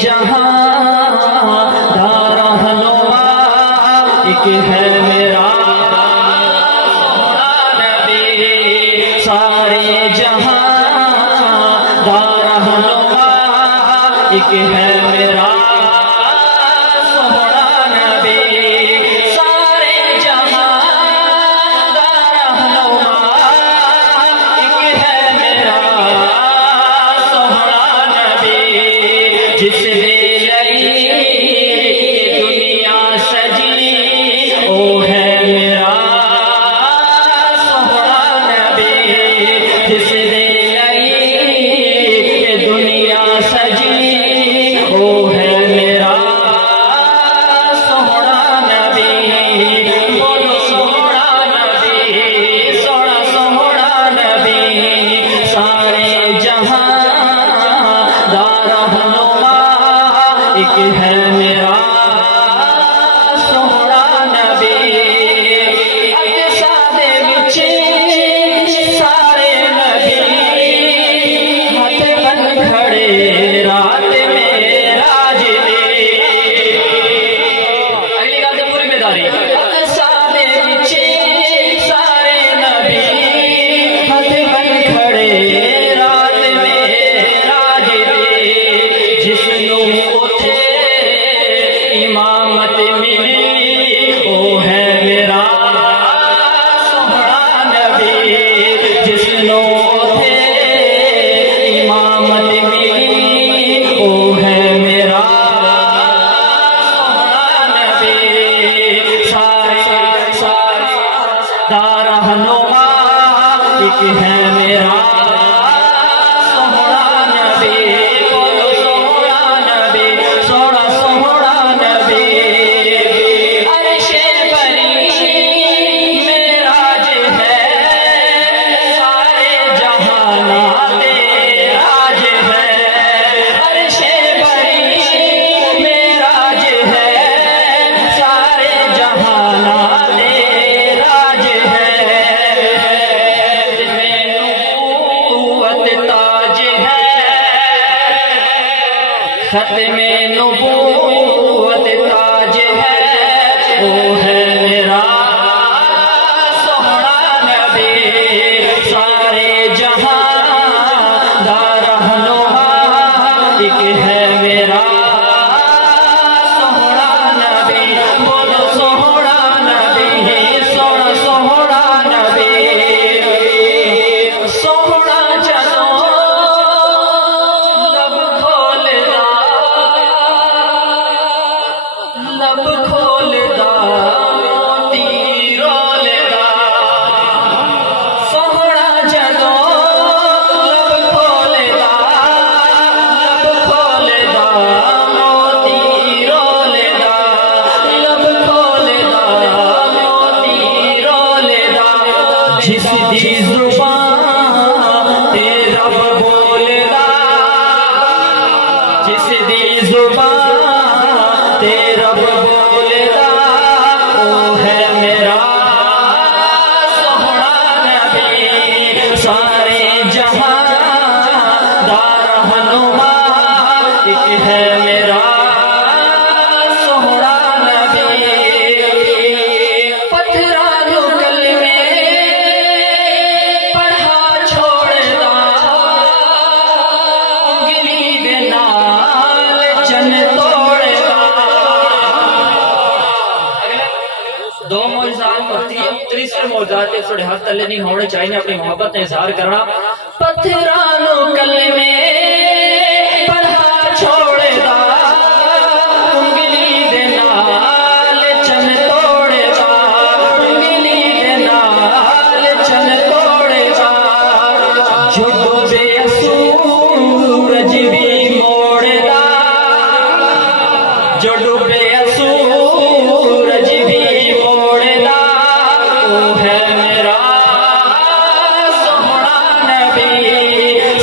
جہاں دا رہنما ایک ہے میرا نبی، سارے جہاں دا رہنما ایک ہے میرا ختم نبوت تاج ہے، وہ ہے میرا سونا نبی، سارے جہاں دا رہنما ایک ہے میرا سونا نبی، بولو سونا نبی، سونا سونا نبی، سونا جنو لب کھول دا موتی رول دا، سونا جدو لب کھول دا، لب کھول دا موتی رول دا، لب کھول دا موتی رول دا، جس دی زبان تے رب بول دا، جس دی زبان تے رب بولدا، وہ ہے میرا سونا نبی، سارے جہاں دا رہنما ایک ہے میرا سونا نبی، پتھراں نو کلمے پڑھا چھوڑدا، انگلی دے نال چن دو معجزات پڑھتی ہے، تیسرے معجزات کے تھوڑے ہاتھ تلے نہیں ہونے چاہیے، اپنی محبت کا اظہار کرنا، پتھراں نو کلمے پڑھا چھوڑے دا، انگلی دے نال چن توڑے دا، انگلی دے نال چن توڑے دا، جو بے سورج بھی موڑے دا، جو ڈوبے سورج بھی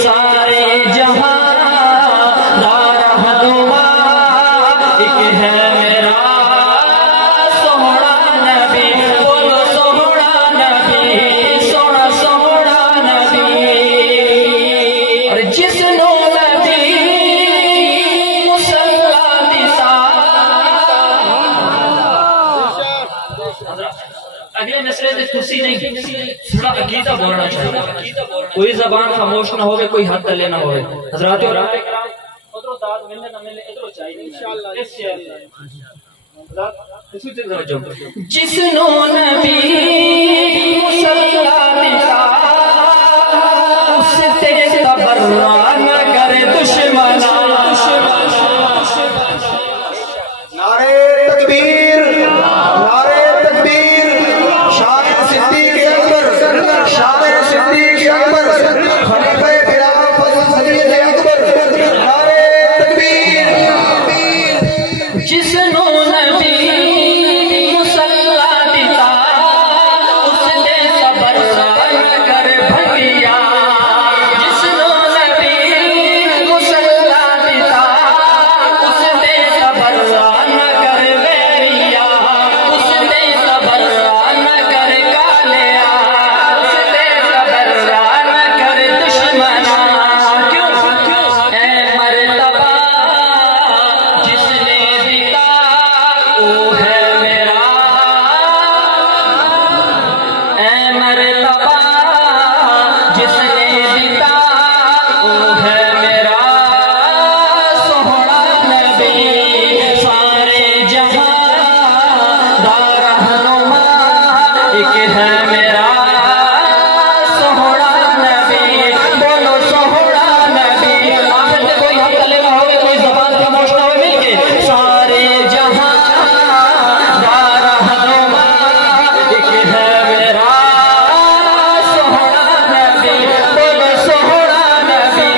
سارے تسی نہیں تھوڑا عقیدہ بولنا چاہیے. کوئی زبان خاموش نہ ہوگے، کوئی حد تلے نہ ہوگے. حضرات اور ادھر داد ملنے نہ ملنے ادھر چاہیے انشاءاللہ. اس شعر جس نو نبی مسلح دتا اس تے تبرع نہ کرے دشمنا. نعرے تکبیر، نعرے تکبیر. شان صدیق اکبر، شان صدیق اکبر، خلیفہ بلال فضل سید اکبر. نعرے تکبیر. جس نو نبی مسلح دتا اس تے تبرع نہ کر بھٹیا. جس نو نبی مسلح دتا اس تے تبرع نہ کر ویریا. اس تے تبرع نہ کر کالیا. اس تے تبرع نہ کر دشمنا. کیوں اے مرتبہ جس نے دیتا وہ ہے میرا. اے مرتبہ جس نے دیتا وہ ہے میرا. سوہنا نبی سارے جہاں دا رہنما ایک ہے میرا. سوہنا نبی بولو سوہنا نبی. آخر میں کوئی حد تلے نہ ہوئے، کوئی زبان خاموش نہ ہوئے. مل کے سارے جہاں دا رہنما ایک ہے میرا. سوہنا نبی بولو سوہنا نبی.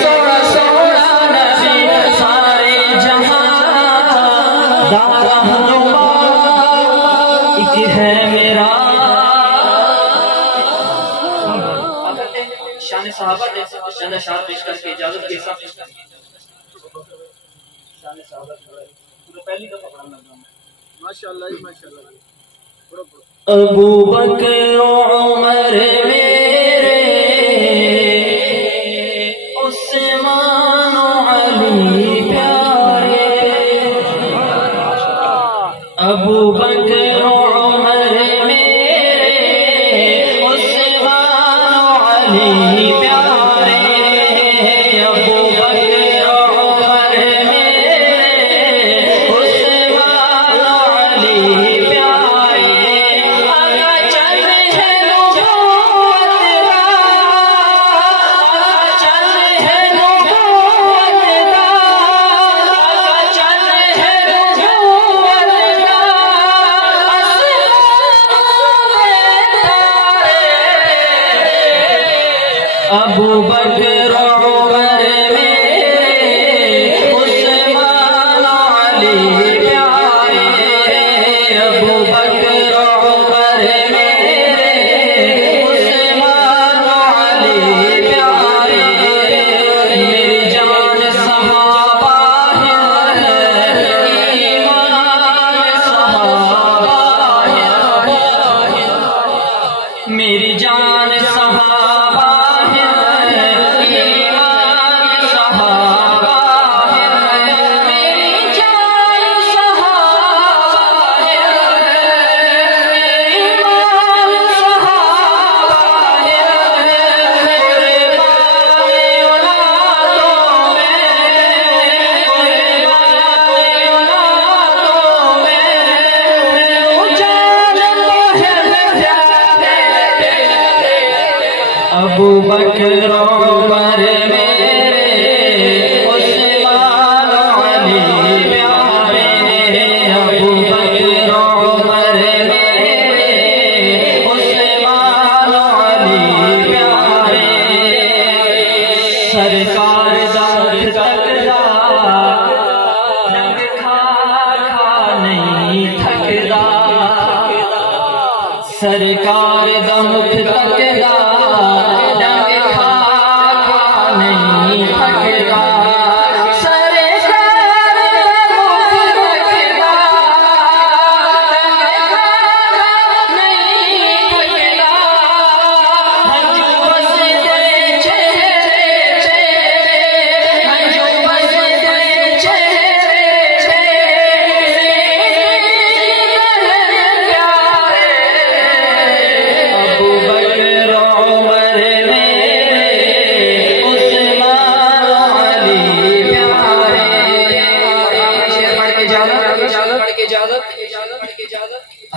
سوہنا سوہنا نبی سارے جہاں دا رہنما ایک ہے میرا. شان صحابہ نے شان اشعار پیش کر کے اجازت کے ساتھ شان صحابہ پہلی دفعہ پڑھنا لگا. ماشاءاللہ ماشاءاللہ. ابو بکر و عمر میرے، عثمان و علی پیارے. ابو بکر و عمر میرے، عثمان و علی پیارے. ابو بکر و عمر میرے، عثمان و علی پیارے. آقا چند ہے نبوت دا، آقا چند ہے نبوت دا، آقا چند ہے نبوت دا. ابو بکر و عمر میرے، عثمان و علی پیارے. ابو بکر و عمر میرے، عثمان و علی پیارے. میری جان صحابہ ہے، ایمان صحابہ ہے. میری جان صحابہ ہے، ایمان صحابہ ہے. میری جان صحابہ ہے، ایمان صحابہ ہے. قربان اولادوں میں، قربان اولادوں میں جان تو ہے پیارے. ابو بکر و عمر میرے، عثمان و علی پیارے. ابو بکر و عمر میرے، عثمان و علی پیارے. سرکار دا تکدا رنگ کھا کھا نہیں تھکدا. سرکار دا مکھ تکدا ڈنگ کھا کھا نہیں تھکدا. سرکار دا مکھ تکدا ڈنگ کھا کھا نہیں تھکدا. ہنجو بستے چہرے چہرے، ہنجو بستے چہرے چہرے.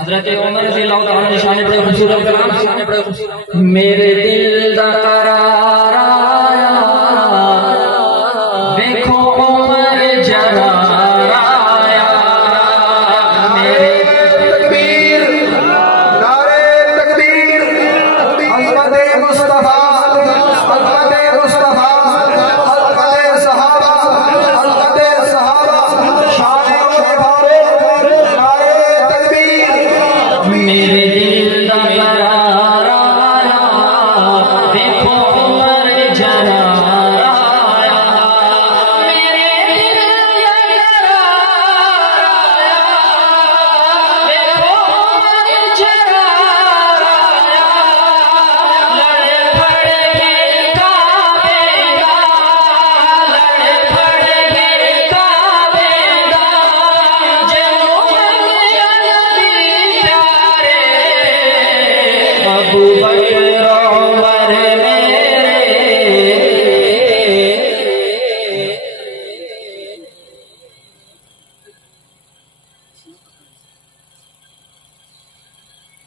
حضرت عمر رضی اللہ تعالیٰ نشانے بڑے خوبصورت کلام میرے دل دا قرار آیا دیکھو عمر جرار آیا میرے تکبیر نعرہ تکبیر عظمت مصطفیٰ عظمت مصطفیٰ عظمت صحابہ عظمت صحابہ شان عمر فاروق نعرہ تکبیر میرے دل دا قرار آیا دیکھو عمر جرار آیا میرے دل دا قرار آیا دیکھو عمر جرار آیا لڑ پھڑ کے کعبے دا لڑ پھڑ کے کعبے دا جنوں منگیا نبی پیارے ابو بکر عمر میرے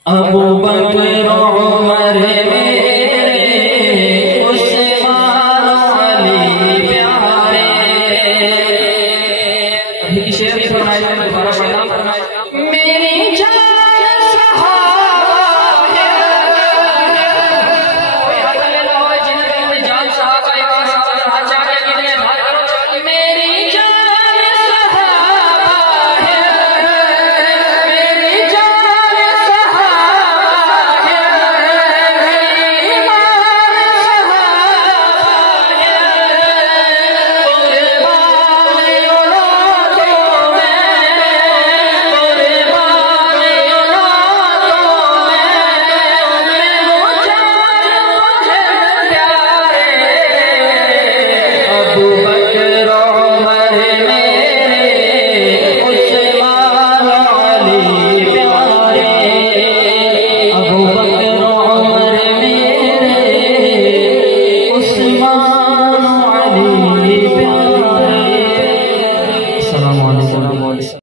ابو بکر عمر میرے عثمان علی پیارے ابھی کی شعر بھی فرمائے دوبارہ پڑھنا